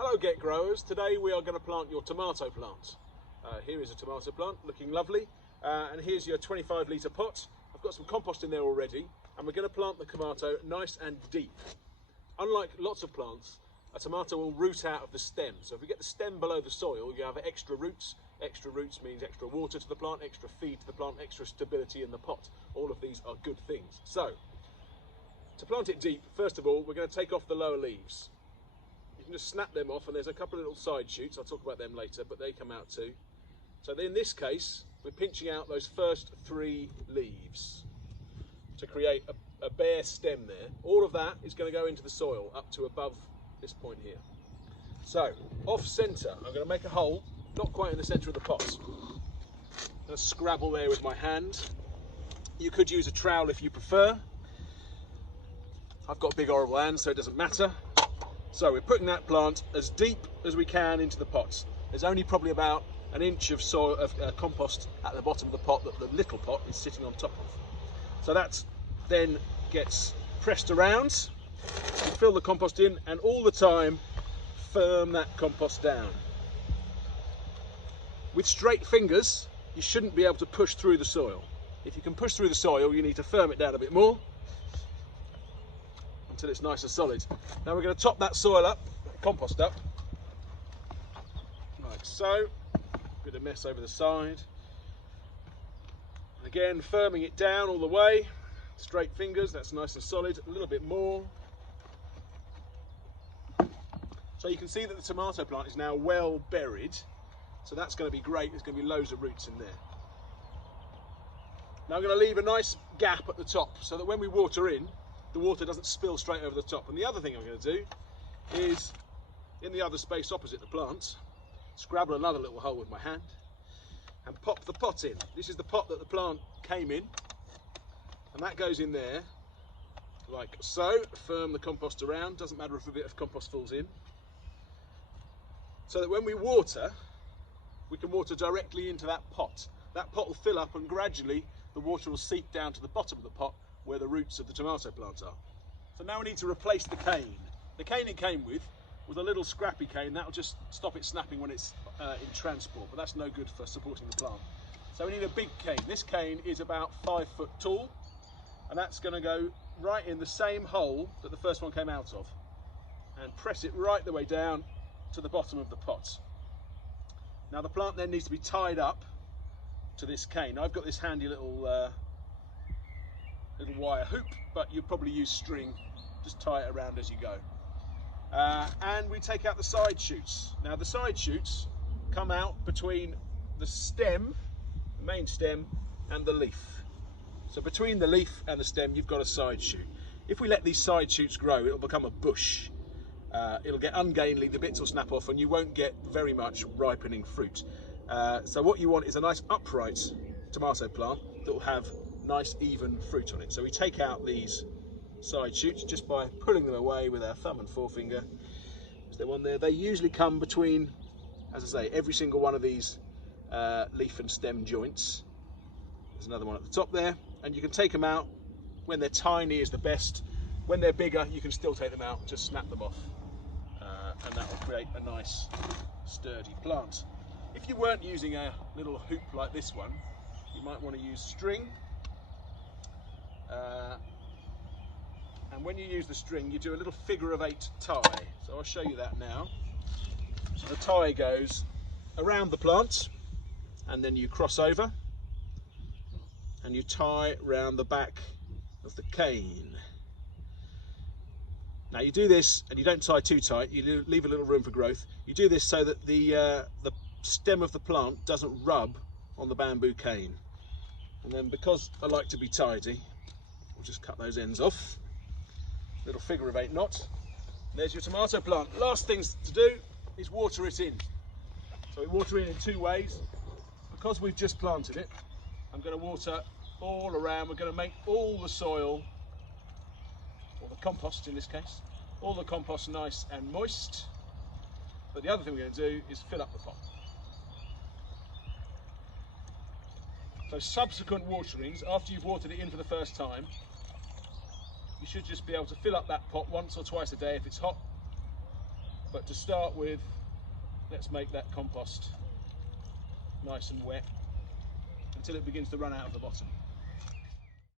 Hello Get Growers, today we are going to plant your tomato plant. Here is a tomato plant looking lovely, and here's your 25 litre pot. I've got some compost in there already, and we're going to plant the tomato nice and deep. Unlike lots of plants, a tomato will root out of the stem, so if we get the stem below the soil you have extra roots. Extra roots means extra water to the plant, extra feed to the plant, extra stability in the pot. All of these are good things. So, to plant it deep, first of all we're going to take off the lower leaves. You can just snap them off, and there's a couple of little side shoots, I'll talk about them later, but they come out too. So in this case, we're pinching out those first 3 leaves to create a bare stem there. All of that is going to go into the soil up to above this point here. So, off centre, I'm going to make a hole, not quite in the centre of the pot. I'm going to scrabble there with my hand. You could use a trowel if you prefer. I've got big horrible hands, so it doesn't matter. So we're putting that plant as deep as we can into the pot. There's only probably about an inch of soil of compost at the bottom of the pot that the little pot is sitting on top of. So that then gets pressed around. You fill the compost in, and all the time firm that compost down. With straight fingers, you shouldn't be able to push through the soil. If you can push through the soil, you need to firm it down a bit more until it's nice and solid. Now we're going to top that soil up, compost up, like so. Bit of mess over the side. Again, firming it down all the way. Straight fingers, that's nice and solid. A little bit more. So you can see that the tomato plant is now well buried. So that's going to be great. There's going to be loads of roots in there. Now I'm going to leave a nice gap at the top so that when we water in, the water doesn't spill straight over the top. And the other thing I'm going to do is, in the other space opposite the plant, scrabble another little hole with my hand and pop the pot in. This is the pot that the plant came in, and that goes in there like so. Firm the compost around, doesn't matter if a bit of compost falls in, so that when we water, we can water directly into that pot. That pot will fill up, and gradually the water will seep down to the bottom of the pot where the roots of the tomato plant are. So now we need to replace the cane. The cane it came with was a little scrappy cane. That'll just stop it snapping when it's in transport, but that's no good for supporting the plant. So we need a big cane. This cane is about 5 foot tall, and that's going to go right in the same hole that the first one came out of, and press it right the way down to the bottom of the pot. Now the plant then needs to be tied up to this cane. I've got this handy little wire hoop, but you'll probably use string. Just tie it around as you go. And we take out the side shoots. Now the side shoots come out between the stem, the main stem, and the leaf. So between the leaf and the stem you've got a side shoot. If we let these side shoots grow, it'll become a bush. It'll get ungainly, the bits will snap off, and you won't get very much ripening fruit. So what you want is a nice upright tomato plant that will have nice even fruit on it. So we take out these side shoots just by pulling them away with our thumb and forefinger. Is there one there? They usually come between, as I say, every single one of these leaf and stem joints. There's another one at the top there, and you can take them out. When they're tiny is the best. When they're bigger you can still take them out, just snap them off, and that will create a nice sturdy plant. If you weren't using a little hoop like this one, you might want to use string. And when you use the string, you do a little figure of 8 tie. So I'll show you that now. So the tie goes around the plant, and then you cross over, and you tie round the back of the cane. Now you do this, and you don't tie too tight, you leave a little room for growth. You do this so that the stem of the plant doesn't rub on the bamboo cane. And then, because I like to be tidy, we'll just cut those ends off. Little figure of 8 knot. There's your tomato plant. Last things to do is water it in. So we water it in 2 ways. Because we've just planted it, I'm going to water all around. We're going to make all the soil, or the compost in this case, all the compost nice and moist. But the other thing we're going to do is fill up the pot. So subsequent waterings, after you've watered it in for the first time, you should just be able to fill up that pot once or twice a day if it's hot, But to start with, let's make that compost nice and wet until it begins to run out of the bottom.